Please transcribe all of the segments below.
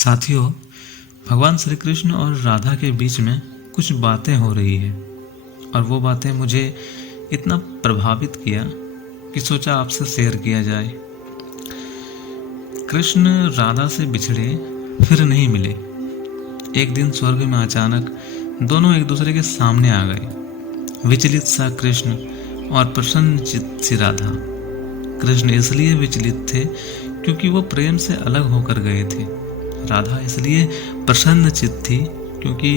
साथियों, भगवान श्री कृष्ण और राधा के बीच में कुछ बातें हो रही है और वो बातें मुझे इतना प्रभावित किया कि सोचा आपसे शेयर किया जाए। कृष्ण राधा से बिछड़े फिर नहीं मिले। एक दिन स्वर्ग में अचानक दोनों एक दूसरे के सामने आ गए। विचलित सा कृष्ण और प्रसन्न चित्त सी राधा। कृष्ण इसलिए विचलित थे क्योंकि वो प्रेम से अलग होकर गए थे। राधा इसलिए प्रसन्न चित्त थी क्योंकि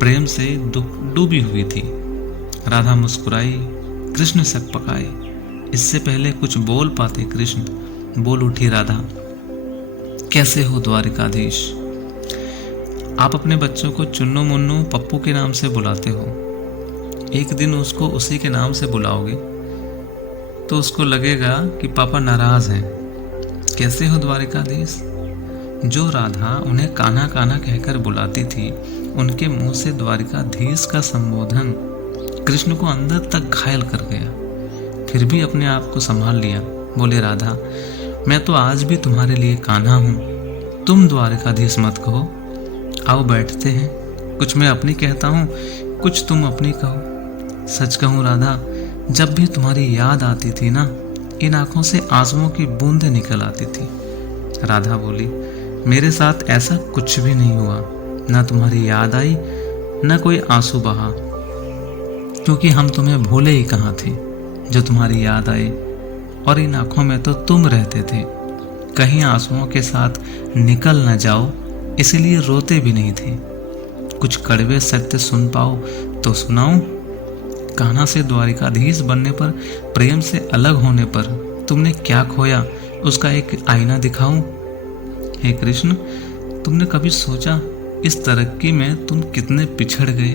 प्रेम से डूबी हुई थी। राधा मुस्कुराई, कृष्ण सकपकाए। इससे पहले कुछ बोल पाते कृष्ण, बोल उठी राधा, कैसे हो द्वारिकाधीश। आप अपने बच्चों को चुन्नू मुन्नू पप्पू के नाम से बुलाते हो। एक दिन उसको उसी के नाम से बुलाओगे तो उसको लगेगा कि पापा नाराज हैं। कैसे हो द्वारिकाधीश। जो राधा उन्हें कान्हा कान्हा कहकर बुलाती थी, उनके मुंह से द्वारिकाधीश का संबोधन कृष्ण को अंदर तक घायल कर गया। फिर भी अपने आप को संभाल लिया। बोले, राधा, मैं तो आज भी तुम्हारे लिए कान्हा हूँ। तुम द्वारिकाधीश मत कहो। आओ बैठते हैं। कुछ मैं अपनी कहता हूँ, कुछ तुम अपनी कहो। सच कहूँ राधा, जब भी तुम्हारी याद आती थी ना, इन आंखों से आंसुओं की बूंदें निकल आती थी। राधा बोली, मेरे साथ ऐसा कुछ भी नहीं हुआ। ना तुम्हारी याद आई, ना कोई आंसू बहा, क्योंकि हम तुम्हें भूले ही कहाँ थे जो तुम्हारी याद आए। और इन आंखों में तो तुम रहते थे। कहीं आंसुओं के साथ निकल न जाओ, इसलिए रोते भी नहीं थे। कुछ कड़वे सत्य सुन पाओ तो सुनाऊं। कान्हा से द्वारिकाधीश बनने पर, प्रेम से अलग होने पर तुमने क्या खोया, उसका एक आईना दिखाऊं। हे कृष्ण, तुमने कभी सोचा इस तरक्की में तुम कितने पिछड़ गए।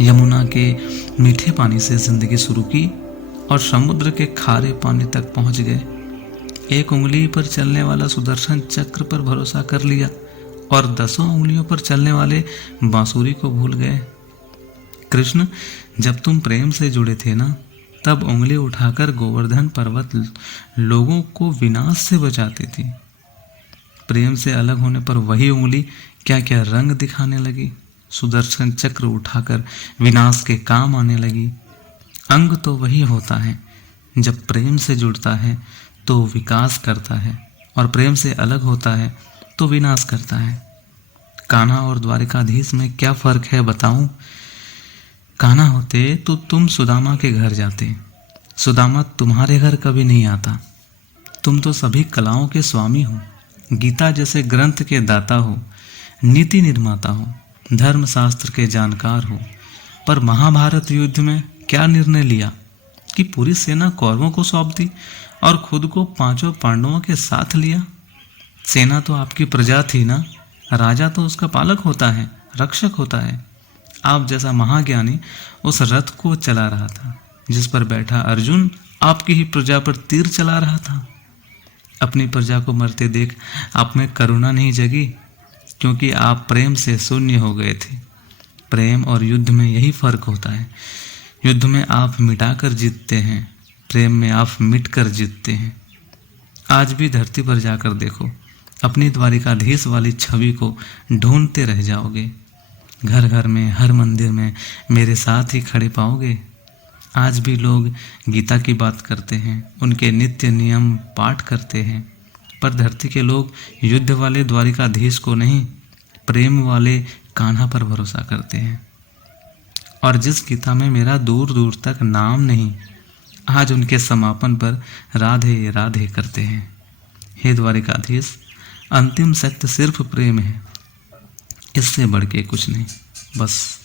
यमुना के मीठे पानी से जिंदगी शुरू की और समुद्र के खारे पानी तक पहुंच गए। एक उंगली पर चलने वाला सुदर्शन चक्र पर भरोसा कर लिया और 10 उंगलियों पर चलने वाले बांसुरी को भूल गए। कृष्ण, जब तुम प्रेम से जुड़े थे ना, तब उंगली उठाकर गोवर्धन पर्वत लोगों को विनाश से बचाती थी। प्रेम से अलग होने पर वही उंगली क्या क्या रंग दिखाने लगी। सुदर्शन चक्र उठाकर विनाश के काम आने लगी। अंग तो वही होता है, जब प्रेम से जुड़ता है तो विकास करता है और प्रेम से अलग होता है तो विनाश करता है। कान्हा और द्वारिकाधीश में क्या फर्क है बताऊं। कान्हा होते तो तुम सुदामा के घर जाते। सुदामा तुम्हारे घर कभी नहीं आता। तुम तो सभी कलाओं के स्वामी हो, गीता जैसे ग्रंथ के दाता हो, नीति निर्माता हो, धर्मशास्त्र के जानकार हो। पर महाभारत युद्ध में क्या निर्णय लिया कि पूरी सेना कौरवों को सौंप दी और खुद को 5 पांडवों के साथ लिया। सेना तो आपकी प्रजा थी ना, राजा तो उसका पालक होता है, रक्षक होता है। आप जैसा महाज्ञानी उस रथ को चला रहा था जिस पर बैठा अर्जुन आपकी ही प्रजा पर तीर चला रहा था। अपनी प्रजा को मरते देख आप में करुणा नहीं जगी, क्योंकि आप प्रेम से शून्य हो गए थे। प्रेम और युद्ध में यही फर्क होता है। युद्ध में आप मिटाकर जीतते हैं, प्रेम में आप मिटकर जीतते हैं। आज भी धरती पर जाकर देखो, अपनी द्वारिकाधीश वाली छवि को ढूंढते रह जाओगे। घर घर में, हर मंदिर में मेरे साथ ही खड़े पाओगे। आज भी लोग गीता की बात करते हैं, उनके नित्य नियम पाठ करते हैं, पर धरती के लोग युद्ध वाले द्वारिकाधीश को नहीं, प्रेम वाले कान्हा पर भरोसा करते हैं। और जिस गीता में मेरा दूर दूर तक नाम नहीं, आज उनके समापन पर राधे राधे करते हैं। हे द्वारिकाधीश, अंतिम सत्य सिर्फ प्रेम है, इससे बढ़ के कुछ नहीं। बस